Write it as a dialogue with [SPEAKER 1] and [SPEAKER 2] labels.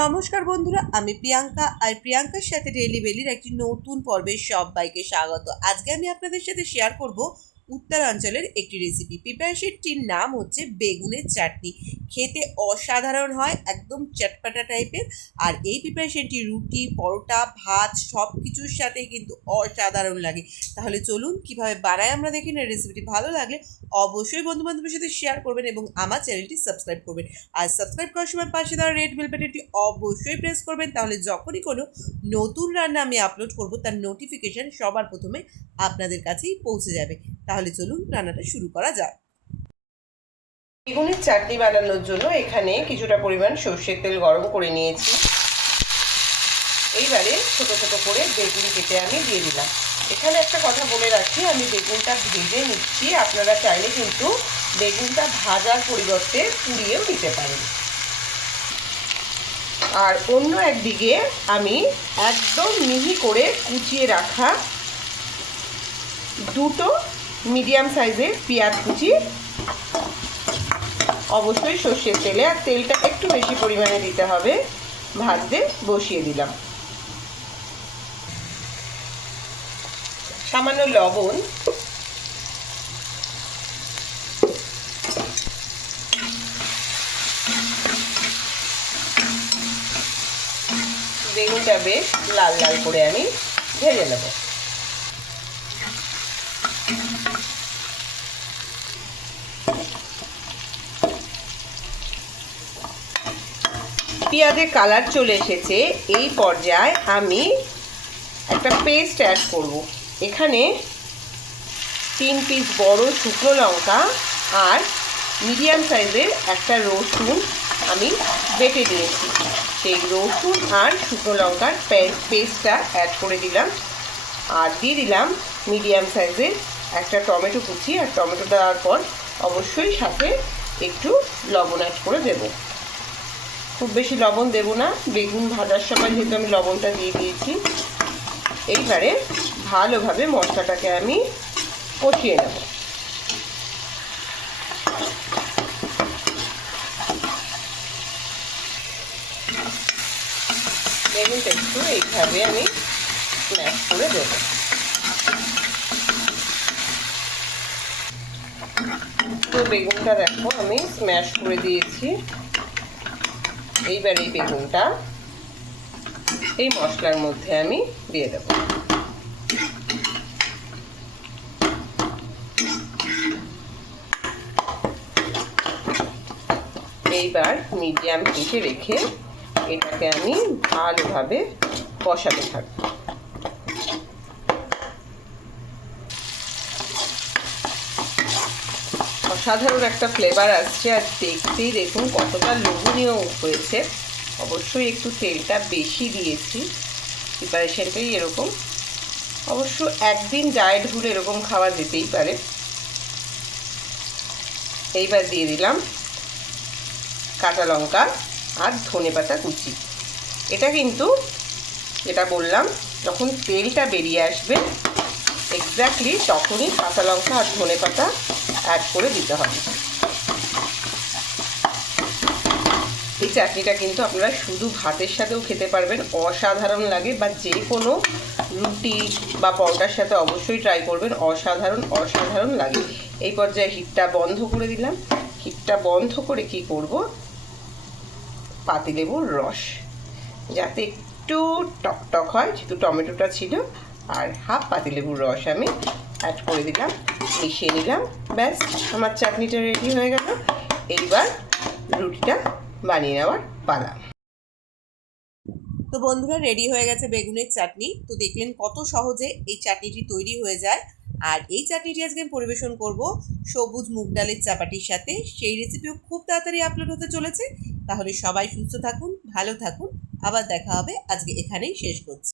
[SPEAKER 1] নমস্কার বন্ধুরা, আমি প্রিয়াঙ্কা আর প্রিয়াঙ্কার সাথে ডেলি বেলির একটি নতুন পর্বের সব বাইকে স্বাগত। আজকে আমি আপনাদের সাথে শেয়ার করব উত্তরাঞ্চলের একটি রেসিপি প্রিপারেশনটির নাম হচ্ছে বেগুনের চাটনি। খেতে অসাধারণ হয়, একদম চটপাটা টাইপের। আর এই প্রিপারেশনটি রুটি, পরোটা, ভাত সব কিছুর সাথে কিন্তু অসাধারণ লাগে। তাহলে চলুন কীভাবে বানাই আমরা দেখি না রেসিপিটি ভালো লাগলে অবশ্যই বন্ধু বান্ধবের সাথে শেয়ার করবেন এবং আমার চ্যানেলটি সাবস্ক্রাইব করবেন। আর সাবস্ক্রাইব করার সময় পাশে দেওয়া রেড বেল বাটনটি অবশ্যই প্রেস করবেন। তাহলে যখনই কোনো নতুন রান্না আমি আপলোড করব, তার নোটিফিকেশান সবার প্রথমে আপনাদের কাছেই পৌঁছে যাবে। তাহলে চলুন রান্নাটা শুরু করা যাক। বেগুনের চাটনি বানানোর জন্য এখানে কিছুটা পরিমাণ সর্ষের তেল গরম করে নিয়েছি। এইবারে ছোট ছোট করে বেগুন কেটে আমি দিয়ে দিলাম। এখানে একটা কথা বলে রাখি, আমি বেগুনটা ভেজে নিচ্ছি। আপনারা চাইলে কিন্তু বেগুনটা ভাজার পরিবর্তে পুড়িয়েও দিতে পারেন। আর অন্য একদিকে আমি একদম মিহি করে কুচিয়ে রাখা দুটো মিডিয়াম সাইজের পেঁয়াজ কুচি। অবশ্যই সর্ষের তেলে, আর তেলটা একটু বেশি পরিমাণে দিতে হবে। ভাজতে বসিয়ে দিলাম। সামান্য লবণ। বেগুনটা বেশ লাল লাল করে আমি ভেজে নেব। পেঁয়াজের কালার চলে এসেছে। এই পর্যায়ে আমি একটা পেস্ট অ্যাড করব। এখানে তিন পিস বড় শুকনো লঙ্কা আর মিডিয়াম সাইজের একটা রসুন আমি বেটে দিয়েছি। সেই রসুন আর শুকনো লঙ্কার পেস্টটা অ্যাড করে দিলাম। আর দিয়ে দিলাম মিডিয়াম সাইজের একটা টমেটো কুচি। আর টমেটো দেওয়ার পর অবশ্যই সাথে একটু লবণ অ্যাড করে দেবো। খুব বেশি লবণ দেব না। বেগুন ভাজার সময় যেহেতু আমি লবণটা দিয়ে দিয়েছি, এইবারে ভালোভাবে মশলাটাকে আমি কষিয়ে নেব। বেগুনটা একটু এইভাবে আমি স্ম্যাশ করে দেব। তো বেগুনটা দেখো আমি স্ম্যাশ করে দিয়েছি। এইবার এই বেগুনটা এই মশলার মধ্যে আমি দিয়ে দেব। এইবার মিডিয়াম হিটে রেখে এটাকে আমি ভালোভাবে কষাতে থাকব। অসাধারণ একটা ফ্লেভার আসছে আর দেখতেই দেখুন কতটা লোভনীয় হয়েছে। অবশ্যই একটু তেলটা বেশি দিয়েছি। প্রিপারেশনটাই এরকম। অবশ্য একদিন ডায়েট ভুলে এরকম খাওয়া যেতেই পারে। এইবার দিয়ে দিলাম কাঁচা লঙ্কা আর ধনে পাতা কুচি। এটা কিন্তু, যেটা বললাম, যখন তেলটা বেরিয়ে আসবে এক্স্যাক্টলি তখনই কাঁচা লঙ্কা আর ধনে পাতা অ্যাড করে দিতে হবে। এই চাটনিটা কিন্তু আপনারা শুধু ভাতের সাথেও খেতে পারবেন, অসাধারণ লাগে বা যে কোনো রুটি বা পরোটার সাথে অবশ্যই ট্রাই করবেন, অসাধারণ অসাধারণ লাগে। এই পর্যায়ে হিটটা বন্ধ করে দিলাম। হিটটা বন্ধ করে কি করব? পাতিলেবুর রস। যাতে একটু টকটক হয়, যেহেতু টমেটোটা ছিল, আর হাফ পাতিলেবুর রস আমি অ্যাড করে দিলাম, মিশিয়ে নিলাম, ব্যাস, আমার চাটনিটা রেডি হয়ে গেল। এইবার রুটিটা বানিয়ে নেওয়ার পালা। তো বন্ধুরা রেডি হয়ে গেছে বেগুনের চাটনি। তো দেখলেন কত সহজে এই চাটনিটি তৈরি হয়ে যায়। আর এই চাটনিটি আজকে আমি পরিবেশন করব সবুজ মুগ ডালের চাপাটির সাথে। সেই রেসিপিও খুব তাড়াতাড়ি আপলোড হতে চলেছে। তাহলে সবাই সুস্থ থাকুন, ভালো থাকুন। আবার দেখা হবে। আজকে এখানেই শেষ করছি।